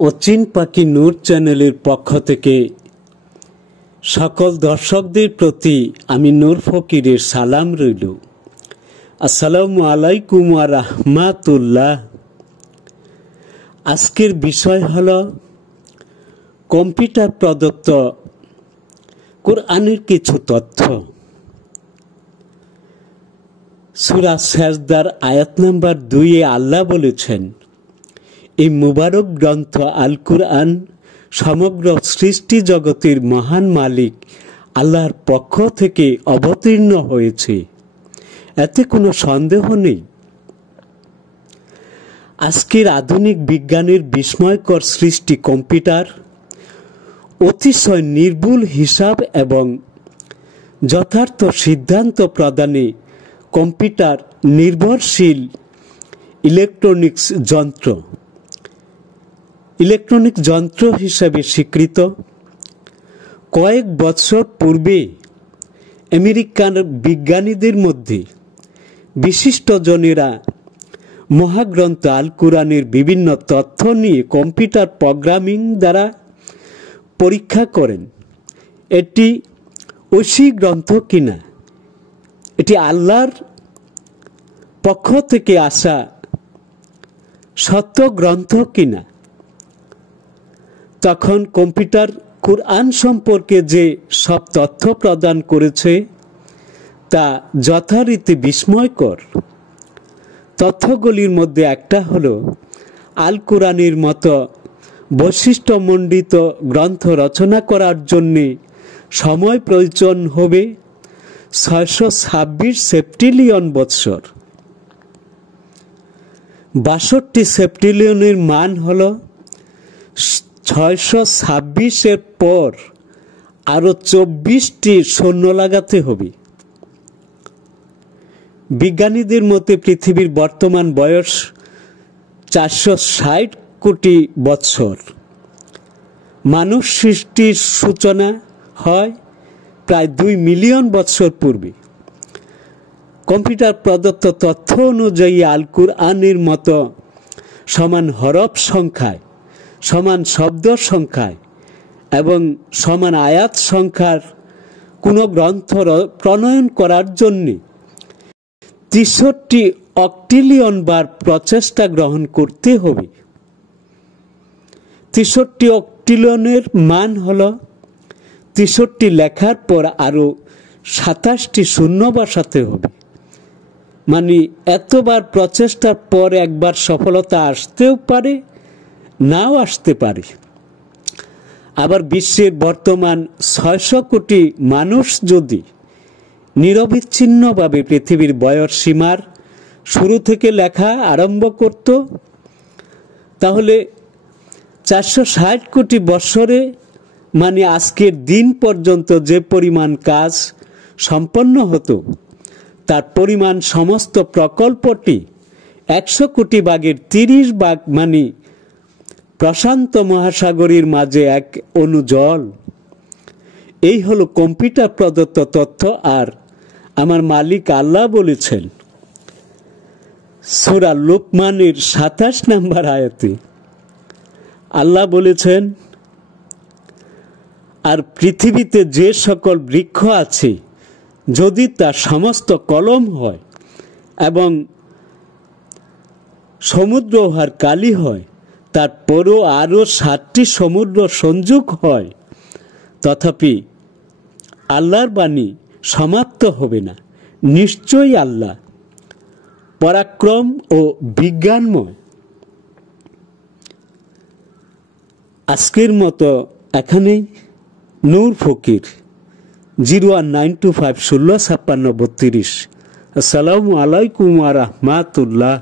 অচিন পাখি নূর চ্যানেলের পক্ষ থেকে সকল দর্শকদের প্রতি আমি নূর ফকিরের সালাম রইল। আসসালামু আলাইকুম ওয়া রাহমাতুল্লাহ। আজকের বিষয় হল কম্পিউটার প্রদত্ত কোরআনের কিছু তথ্য। সূরা সাজদার আয়াত নাম্বার 2-এ আল্লাহ বলেছেন, এই মুবারক গ্রন্থ আল কুরআন সমগ্র সৃষ্টি জগতের মহান মালিক আল্লাহর পক্ষ থেকে অবতীর্ণ হয়েছে, এতে কোনো সন্দেহ নেই। আজকের আধুনিক বিজ্ঞানের বিস্ময়কর সৃষ্টি কম্পিউটার অতিশয় নির্ভুল হিসাব এবং যথার্থ সিদ্ধান্ত প্রদানে কম্পিউটার নির্ভরশীল ইলেকট্রনিক যন্ত্র হিসাবে স্বীকৃত। কয়েক বছর পূর্বে আমেরিকান বিজ্ঞানীদের মধ্যে বিশিষ্টজনেরা মহাগ্রন্থ আল কুরআনের বিভিন্ন তথ্য নিয়ে কম্পিউটার প্রোগ্রামিং দ্বারা পরীক্ষা করেন এটি ঐশী গ্রন্থ কিনা, এটি আল্লাহর পক্ষ থেকে আসা সত্য গ্রন্থ কিনা। তখন কম্পিউটার কুরআন সম্পর্কে যে সব তথ্য প্রদান করেছে তা যথারীতি বিস্ময়কর। তথ্যগুলির মধ্যে একটা হলো, আল কুরআনের মতো বৈশিষ্ট্যমণ্ডিত গ্রন্থ রচনা করার জন্যে সময় প্রয়োজন হবে 626 সেপ্টিলিয়ন বৎসর। 62 সেপ্টিলিয়নের মান হল 626-এর পর আরো 24টি শূন্য লাগাতে হবে। বিজ্ঞানীদের মতে পৃথিবীর বর্তমান বয়স 460 কোটি বৎসর। মানুষ সৃষ্টির সূচনা হয় প্রায় 2 মিলিয়ন বৎসর পূর্বে। কম্পিউটার প্রদত্ত তথ্য অনুযায়ী আল কুরআনের মতো সমান হরফ সংখ্যায়, সমান শব্দ সংখ্যায় এবং সমান আয়াত সংখ্যার কোনো গ্রন্থ প্রণয়ন করার জন্য 63 অক্টিলিয়ন বার প্রচেষ্টা গ্রহণ করতে হবে। 63 অক্টিলিয়নের মান হল 63 লেখার পর আরো 27টি শূন্য বসাতে হবে। মানে এতবার প্রচেষ্টার পর একবার সফলতা আসতেও পারে, নাও আসতে পারে। আবার বিশ্বের বর্তমান 600 কোটি মানুষ যদি নিরবিচ্ছিন্নভাবে পৃথিবীর বয়স সীমার শুরু থেকে লেখা আরম্ভ করত, তাহলে 460 কোটি বৎসরে মানে আজকের দিন পর্যন্ত যে পরিমাণ কাজ সম্পন্ন হতো তার পরিমাণ সমস্ত প্রকল্পটি 100 কোটি ভাগের 30 ভাগ, মানে প্রশান্ত মহাসাগরের মাঝে এক অণু জল। এই হলো কম্পিউটার প্রদত্ত তথ্য। আর আমার মালিক আল্লাহ বলেছেন সূরা লুকমানের 27 নম্বর আয়াতে, আল্লাহ বলেছেন, আর পৃথিবীতে যে সকল বৃক্ষ আছে যদি তার সমস্ত কলম হয় এবং সমুদ্র উহার কালি হয়, তারপরও আরো 7টি সমুদ্র সংযোগ হয়, তথাপি আল্লাহর বাণী সমাপ্ত হবে না। নিশ্চয়ই আল্লাহ পরাক্রম ও বিজ্ঞানময়। আজকের মতো এখানেই। নূর ফকির 01925 1656 32। আসসালামু আলাইকুম ওয়া রাহমাতুল্লাহ।